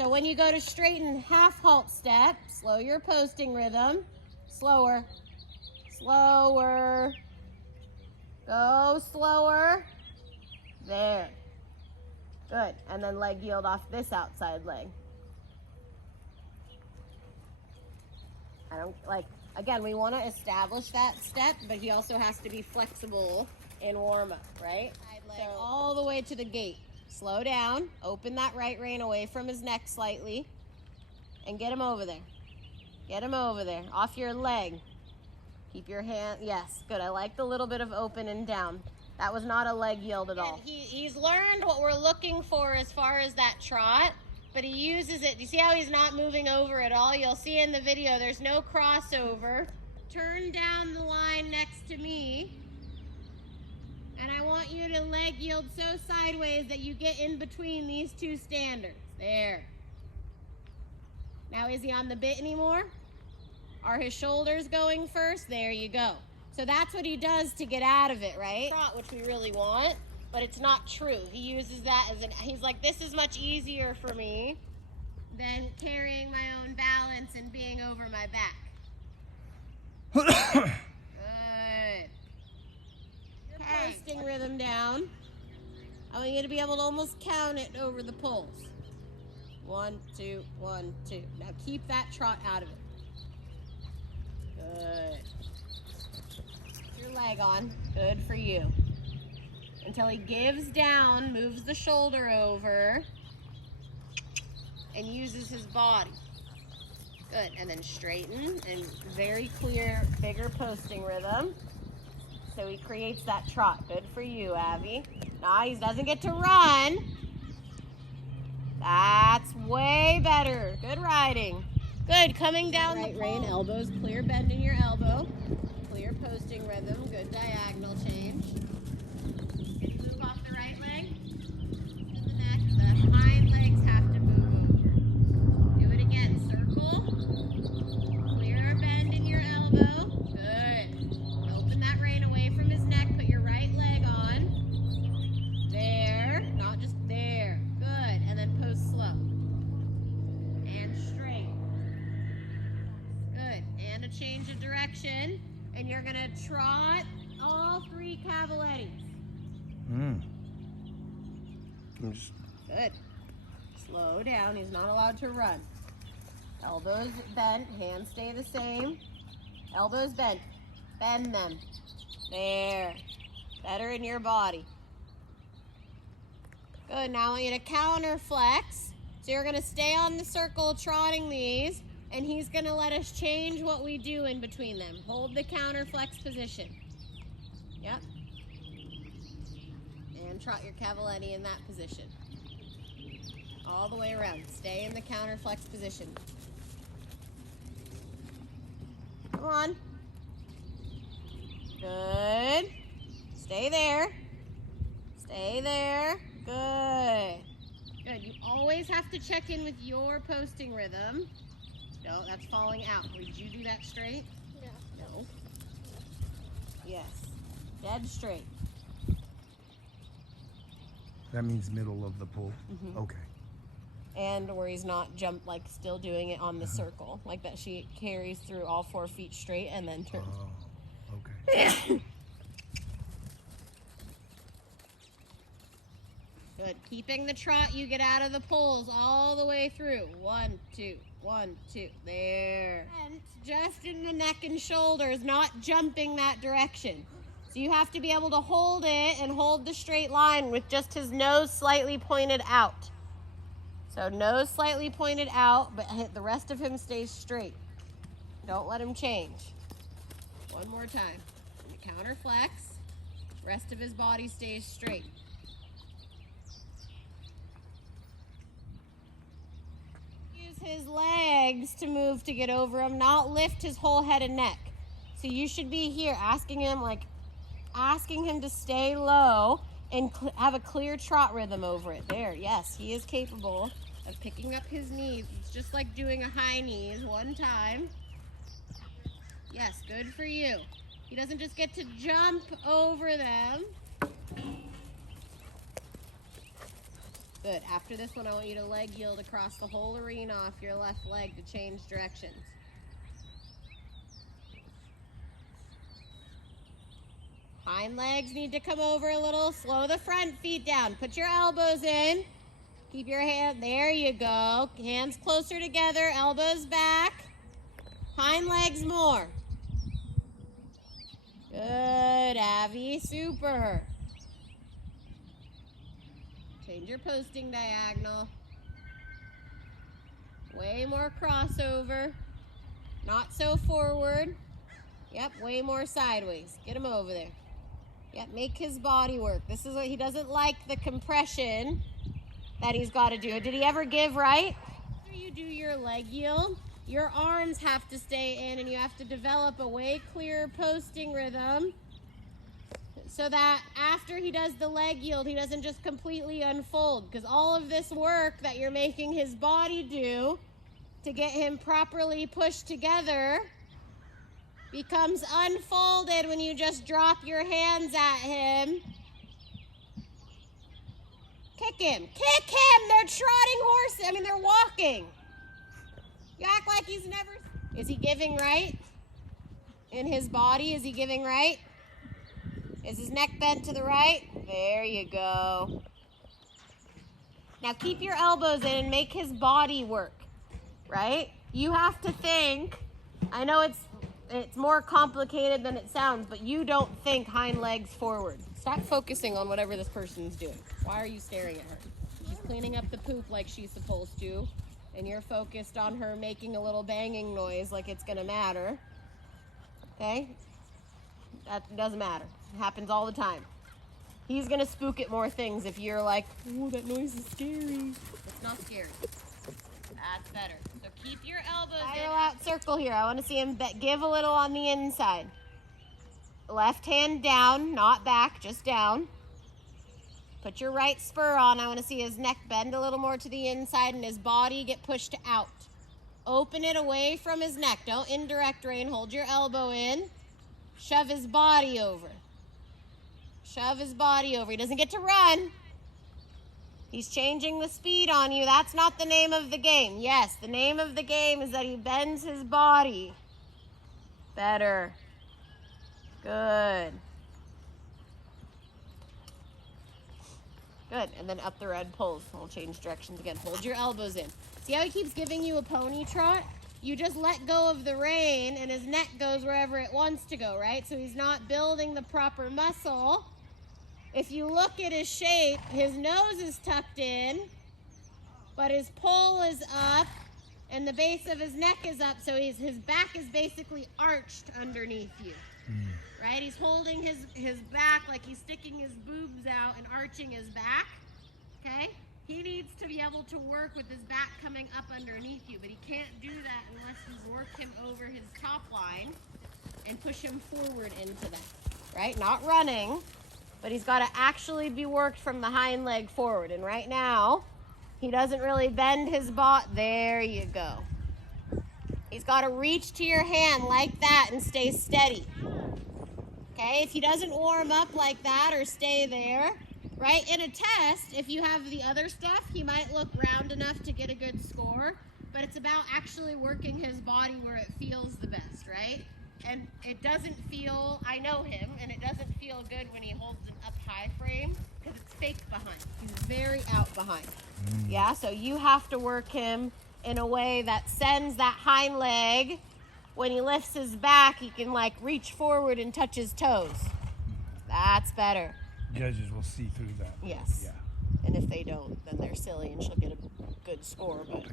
So when you go to straighten half halt step, slow your posting rhythm. Slower. Slower. Go slower. There. Good. And then leg yield off this outside leg. Again, we want to establish that step, but he also has to be flexible in warm up, right? So all the way to the gate. Slow down, open that right rein away from his neck slightly, and get him over there. Get him over there, off your leg. Keep your hand, yes, good. I like the little bit of open and down. That was not a leg yield at all. He's learned what we're looking for as far as that trot, but he uses it. You see how he's not moving over at all? You'll see in the video, there's no crossover. Turn down the line next to me. And I want you to leg yield so sideways that you get in between these two standards. There. Now, is he on the bit anymore? Are his shoulders going first? There you go. So that's what he does to get out of it, right? Trot, which we really want, but it's not true. He uses that as he's like, this is much easier for me than carrying my own balance and being over my back. Good. Your posting rhythm down. I want you to be able to almost count it over the poles. 1, 2, 1, 2. Now keep that trot out of it. Good. Put your leg on. Good for you. Until he gives down, moves the shoulder over, and uses his body. Good. And then straighten and very clear, bigger posting rhythm. So he creates that trot. Good for you, Abby. Now he doesn't get to run. That's way better. Good riding. Good, coming down right rein, elbows clear, bend in your elbow. Clear posting rhythm, good diagonal change. Good move off the right leg. In the neck, the hind legs have to move over. Do it again, circle. Clear bend in your elbow. Good. Open that rein away from his neck, put your right leg on. There, not just there. Good, and then post slow. And straight. Good, and a change of direction, and you're gonna trot all 3 cavalettis. Good. Slow down, he's not allowed to run. Elbows bent, hands stay the same. Elbows bent, bend them. There, better in your body. Good, now I want you to counter flex. So you're gonna stay on the circle trotting these, and he's gonna let us change what we do in between them. Hold the counter flex position. Yep. And trot your cavaletti in that position. All the way around. Stay in the counter flex position. Come on. Good. Stay there. Stay there. Good. Good. You always have to check in with your posting rhythm. No, that's falling out. Did you do that straight? No. No. Yes. Dead straight. That means middle of the pole? Mm-hmm. Okay. And where he's not still doing it on the circle. Like that she carries through all 4 feet straight and then turns. Oh, okay. Good. Keeping the trot, you get out of the poles all the way through. 1, 2, 1, 2. There. And just in the neck and shoulders, not jumping that direction. So you have to be able to hold it and hold the straight line with just his nose slightly pointed out. So nose slightly pointed out, but the rest of him stays straight. Don't let him change. One more time. Counter flex. Rest of his body stays straight. Use his legs to move to get over him, not lift his whole head and neck. So you should be here asking him to stay low and have a clear trot rhythm over it. There, yes, he is capable of picking up his knees. It's just like doing a high knees 1 time. Yes, good for you. He doesn't just get to jump over them. Good. After this one, I want you to leg yield across the whole arena off your left leg to change directions. Hind legs need to come over a little. Slow the front feet down. Put your elbows in. Keep your hand, there you go. Hands closer together, elbows back. Hind legs more. Good, Abby, super. Change your posting diagonal. Way more crossover. Not so forward. Yep, way more sideways. Get him over there. Yep, make his body work. This is what he doesn't like, the compression that he's got to do. Did he ever give right? After you do your leg yield, your arms have to stay in and you have to develop a way clearer posting rhythm so that after he does the leg yield, he doesn't just completely unfold, because all of this work that you're making his body do to get him properly pushed together becomes unfolded when you just drop your hands at him. Kick him. Kick him! They're trotting horses. I mean, they're walking. You act like he's never... Is he giving right? In his body, is he giving right? Is his neck bent to the right? There you go. Now keep your elbows in and make his body work, right? You have to think, I know it's more complicated than it sounds, but you don't think hind legs forward. Stop focusing on whatever this person's doing. Why are you staring at her? She's cleaning up the poop like she's supposed to, and you're focused on her making a little banging noise like it's gonna matter. Okay? That doesn't matter. It happens all the time. He's gonna spook at more things if you're like, oh, that noise is scary. It's not scary. That's better. So keep your elbows in. Spiral out circle here. I want to see him give a little on the inside. Left hand down, not back, just down. Put your right spur on. I want to see his neck bend a little more to the inside and his body get pushed out. Open it away from his neck. Don't indirect rein. Hold your elbow in. Shove his body over. Shove his body over. He doesn't get to run. He's changing the speed on you. That's not the name of the game. Yes, the name of the game is that he bends his body. Better. Good. Good. And then up the red pulls. We'll change directions again. Hold your elbows in. See how he keeps giving you a pony trot? You just let go of the rein and his neck goes wherever it wants to go, right? So he's not building the proper muscle. If you look at his shape, his nose is tucked in, but his poll is up and the base of his neck is up, so his back is basically arched underneath you, right? He's holding his back like he's sticking his boobs out and arching his back, okay? He needs to be able to work with his back coming up underneath you, but he can't do that unless you work him over his top line and push him forward into that, right? Not running. But he's got to actually be worked from the hind leg forward. And right now, he doesn't really bend his butt. There you go. He's got to reach to your hand like that and stay steady. Okay, if he doesn't warm up like that or stay there, right? In a test, if you have the other stuff, he might look round enough to get a good score. But it's about actually working his body where it feels the best, right? And it doesn't feel, I know him, and it doesn't feel good when he holds an up high frame because it's fake behind. He's very out behind. Yeah, so you have to work him in a way that sends that hind leg, when he lifts his back, he can like reach forward and touch his toes. That's better. Judges will see through that. Yes. Yeah. And if they don't, then they're silly and she'll get a good score. But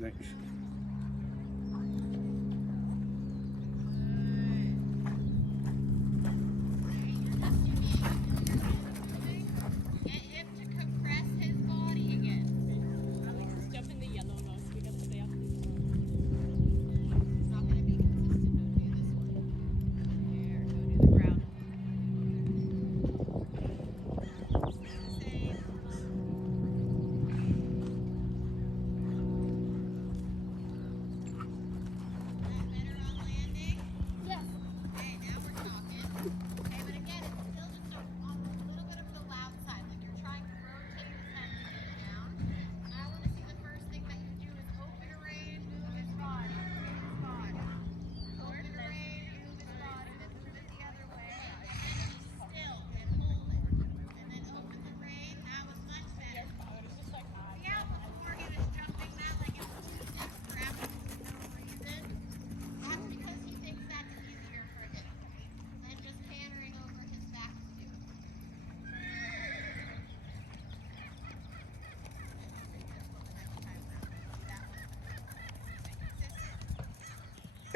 Thanks.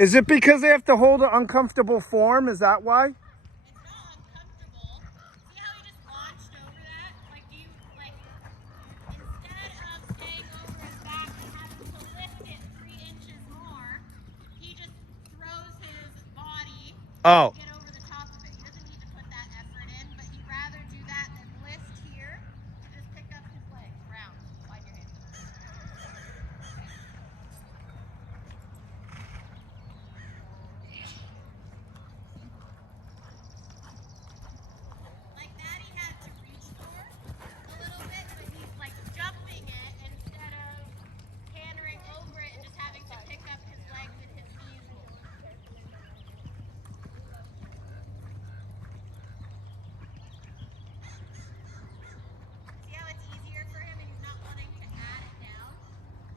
Is it because they have to hold an uncomfortable form? Is that why? It's not uncomfortable. See how he just launched over that? Like, do you, like, instead of staying over his back and having to lift it 3 inches more, he just throws his body Oh. to get over the top of it. He doesn't need to put that effort in, but he'd rather do that than lift here to just pick up his legs. Round. Wide your hands. Like that he had to reach for a little bit, but he's like jumping it instead of cantering over it and just having to pick up his legs and his knees more. See how it's easier for him and he's not wanting to add it down?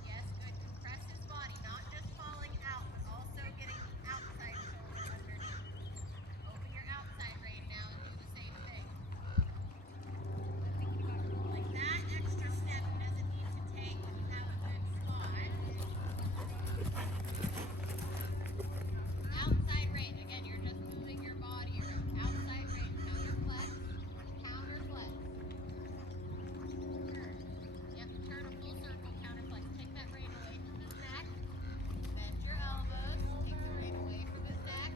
Yes, good. Compress his body, not just falling out, but also getting the outside shoulder underneath. Open your outside rein now and do the same thing. Like that extra step he doesn't need to take when you have a good squat. Outside rein. Again, you're just moving your body around. Outside rein. Counter flex. Counter flex. Turn. Yep, turn a full circle. Counter flex. Take that rein away from his neck. Bend your elbows. Take the rein away from his neck.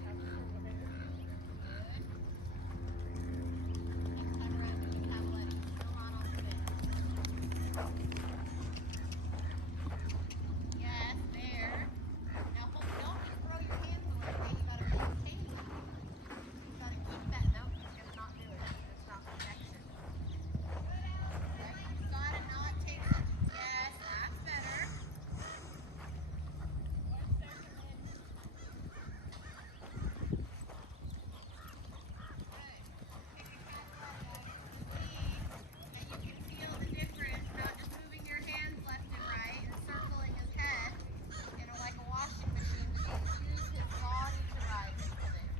Good. Next time around, use athletic. Still not on the bend. Yes, there. Now hold, don't just throw your hands away, okay? You gotta maintain it. You gotta keep that. Nope, he's gonna not do it. It's not protection. Right, you gotta not take it. Yes, that's better. And you can feel the difference, not just moving your hands left and right and circling his head, like a washing machine, but you use his body to rise into this.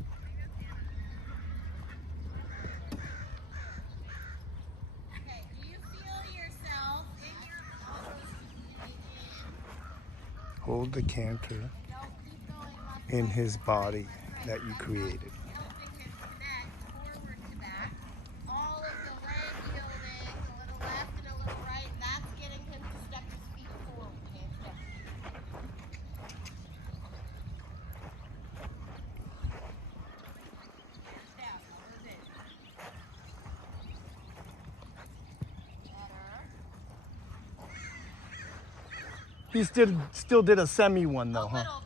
Okay, do you feel yourself in your elbows in? Hold the canter And don't keep going left, in right, his left, body right, that you That's created. not helping him connect forward to back. All of the leg yielding, a little left and a little right, that's getting him to step his feet forward. Handstand. Hands down, elbows in. Better. He still did a semi one though, A huh? little